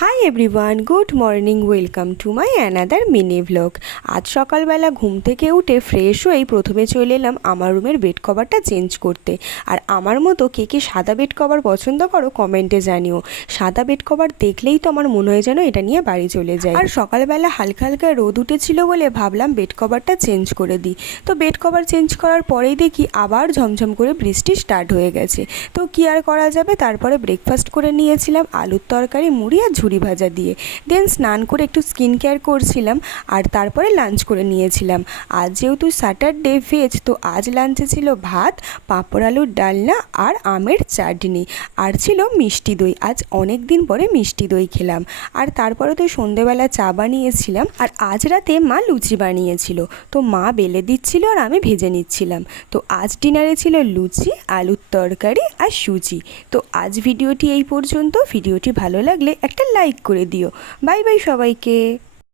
Hi everyone, good morning, welcome to my another mini vlog. আজ সকালবেলা ঘুম থেকে উঠে ফ্রেশ হয়েই প্রথমে চলে এলাম আমার রুমের বেড কভারটা চেঞ্জ করতে। আর আমার মতো কে কে সাদা বেড কভার পছন্দ করো কমেন্টে জানিও। সাদা বেড কভার দেখলেই তো আমার মনে হয় যেন এটা নিয়ে বাড়ি চলে যায়। আর সকালবেলা হালকা হালকা রোদ উঠেছিল বলে ভাবলাম বেড কভারটা চেঞ্জ করে দিই। তো বেড কভার চেঞ্জ করার পরেই দেখি আবার ঝমঝম করে বৃষ্টি স্টার্ট হয়ে গেছে। তো কি আর করা যাবে, তারপরে ব্রেকফাস্ট করে নিয়েছিলাম আলুর তরকারি, মুড়ি আর ঝুরি ভাজা দিয়ে। দেন স্নান করে একটু স্কিন কেয়ার করছিলাম আর তারপরে লাঞ্চ করে নিয়েছিলাম। আজ যেহেতু স্যাটারডে ভেজ, তো আজ লাঞ্চে ছিল ভাত, পাঁপড় আলুর ডালনা আর আমের চাটনি, আর ছিল মিষ্টি দই। আজ অনেক দিন পরে মিষ্টি দই খেলাম। আর তারপরে তো সন্ধেবেলা চা বানিয়েছিলাম। আর আজ রাতে মা লুচি বানিয়েছিল, তো মা বেলে দিচ্ছিল আর আমি ভেজে নিচ্ছিলাম। তো আজ ডিনারে ছিল লুচি, আলুর তরকারি আর সুজি। তো আজ ভিডিওটি এই পর্যন্ত। ভিডিওটি ভালো লাগলে একটা লাইক করে দিও। বাই বাই সবাইকে।